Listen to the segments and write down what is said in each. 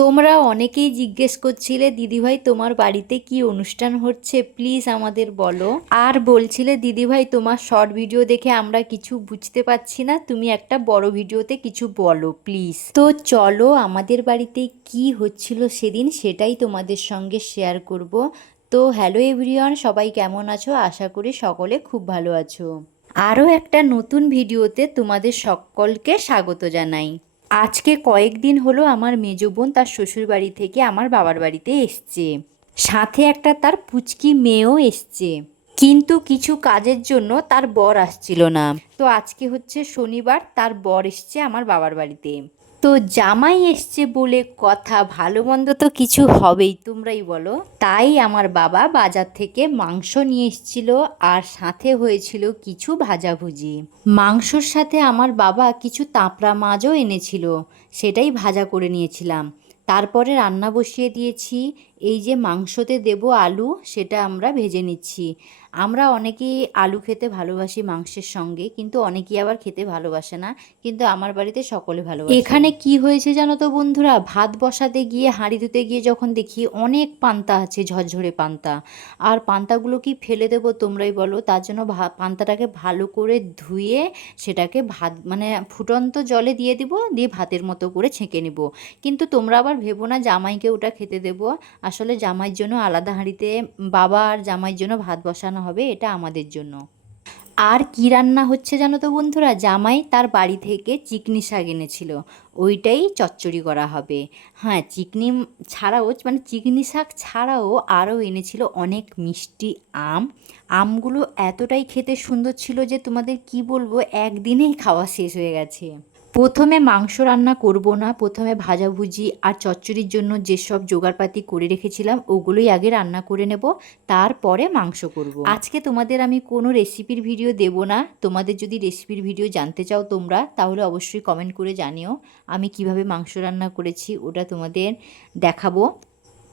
তোমরা অনেকেই জিজ্ঞেস করছিলে, দিদিভাই, তোমার বাড়িতে কি অনুষ্ঠান হচ্ছে? প্লিজ আমাদের বলো। আর বলছিলে, দিদিভাই, তোমার শর্ট ভিডিও দেখে আমরা কিছু বুঝতে পারছি না। তুমি একটা বড় ভিডিওতে কিছু বলো, প্লিজ। তো চলো, আমাদের বাড়িতে কি হচ্ছিল সেদিন সেটাই তোমাদের সঙ্গে শেয়ার করব। তো হ্যালো এভরিওয়ান, সবাই কেমন আছো? আশা করি সকলে খুব ভালো আছো। আরও একটা নতুন ভিডিওতে তোমাদের সকলকে স্বাগত জানাই। আজকে কয়েকদিন হলো আমার মেজ বোন তার শ্বশুর বাড়ি থেকে আমার বাবার বাড়িতে এসছে। সাথে একটা তার পুচকি মেয়েও এসছে। কিন্তু কিছু কাজের জন্য তার বর আসছিল না। তো আজকে হচ্ছে শনিবার তার বর এসছে আমার বাবার বাড়িতে। তো জামাই এসছে বলে কথা, ভালো মন্দ তো কিছু হবেই, তোমরাই বলো। তাই আমার বাবা বাজার থেকে মাংস নিয়ে এসেছিল আর সাথে হয়েছিল কিছু ভাজাভুজি। মাংসর সাথে আমার বাবা কিছু তাঁপড়া মাছও এনেছিল, সেটাই ভাজা করে নিয়েছিলাম। তারপরে রান্না বসিয়ে দিয়েছি এই যে মাংসতে দেব আলু, সেটা আমরা ভেজে নিচ্ছি। আমরা অনেকেই আলু খেতে ভালোবাসি মাংসের সঙ্গে, কিন্তু অনেকেই আবার খেতে ভালোবাসে না, কিন্তু আমার বাড়িতে সকলে ভালোবাসে। এখানে কি হয়েছে জানো তো বন্ধুরা? ভাত বসাতে গিয়ে, হাঁড়ি ধুতে গিয়ে যখন দেখি অনেক পান্তা আছে, ঝরঝরে পান্তা। আর পান্তাগুলো কি ফেলে দেবো তোমরাই বলো? তার জন্য পান্তাটাকে ভালো করে ধুয়ে সেটাকে ভাত মানে ফুটন্ত জলে দিয়ে দিব, দিয়ে ভাতের মতো করে ছেঁকে নিব। কিন্তু তোমরা আবার ভেবো না, জামাইকে ওটা খেতে দেবো। আসলে জামাইয়ের জন্য আলাদা হাঁড়িতে বাবা আর জামাইয়ের জন্য ভাত বসানো হবে, এটা আমাদের জন্য। আর কি রান্না হচ্ছে জানো তো বন্ধুরা? জামাই তার বাড়ি থেকে চিকনি শাক এনেছিল, ওইটাই চচ্চড়ি করা হবে। হ্যাঁ চিকনি ছাড়াও মানে চিকনি শাক ছাড়াও আরও এনেছিল অনেক মিষ্টি আম। আমগুলো এতটাই খেতে সুন্দর ছিল যে তোমাদের কি বলব, একদিনেই খাওয়া শেষ হয়ে গেছে। প্রথমে মাংস রান্না করব না, প্রথমে ভাজাভুজি আর চচ্চড়ির জন্য যেসব জোগাড়পাতি করে রেখেছিলাম, ওগুলোই আগে রান্না করে নেব, তারপরে মাংস করব। আজকে তোমাদের আমি কোনো রেসিপির ভিডিও দেব না, তোমাদের যদি রেসিপির ভিডিও জানতে চাও তোমরা, তাহলে অবশ্যই কমেন্ট করে জানিও, আমি কীভাবে মাংস রান্না করেছি ওটা তোমাদের দেখাবো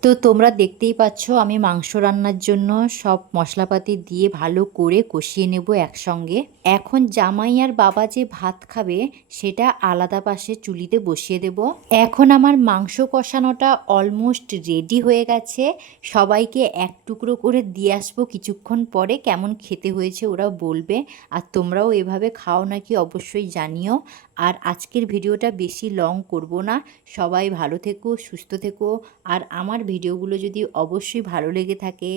তো তোমরা দেখতেই পাচ্ছ, আমি মাংস রান্নার জন্য সব মশলাপাতি দিয়ে ভালো করে কষিয়ে নেব একসঙ্গে। এখন জামাই আর বাবা যে ভাত খাবে, সেটা আলাদা পাশে চুলিতে বসিয়ে দেব। এখন আমার মাংস কষানোটা অলমোস্ট রেডি হয়ে গেছে। সবাইকে এক টুকরো করে দিয়ে আসব কিছুক্ষণ পরে, কেমন খেতে হয়েছে ওরা বলবে। আর তোমরাও এভাবে খাও নাকি অবশ্যই জানিও। আর আজকের ভিডিওটা বেশি লং করব না। সবাই ভালো থেকো, সুস্থ থেকো। আর আমার ভিডিওগুলো যদি অবশ্যই ভালো লেগে থাকে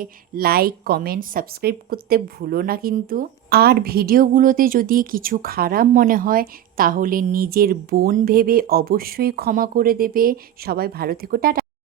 লাইক কমেন্ট সাবস্ক্রাইব করতে ভুলো না কিন্তু। আর ভিডিওগুলোতে যদি কিছু খারাপ মনে হয়, তাহলে নিজের বোন ভেবে অবশ্যই ক্ষমা করে দেবে। সবাই ভালো থেকো, টাটা।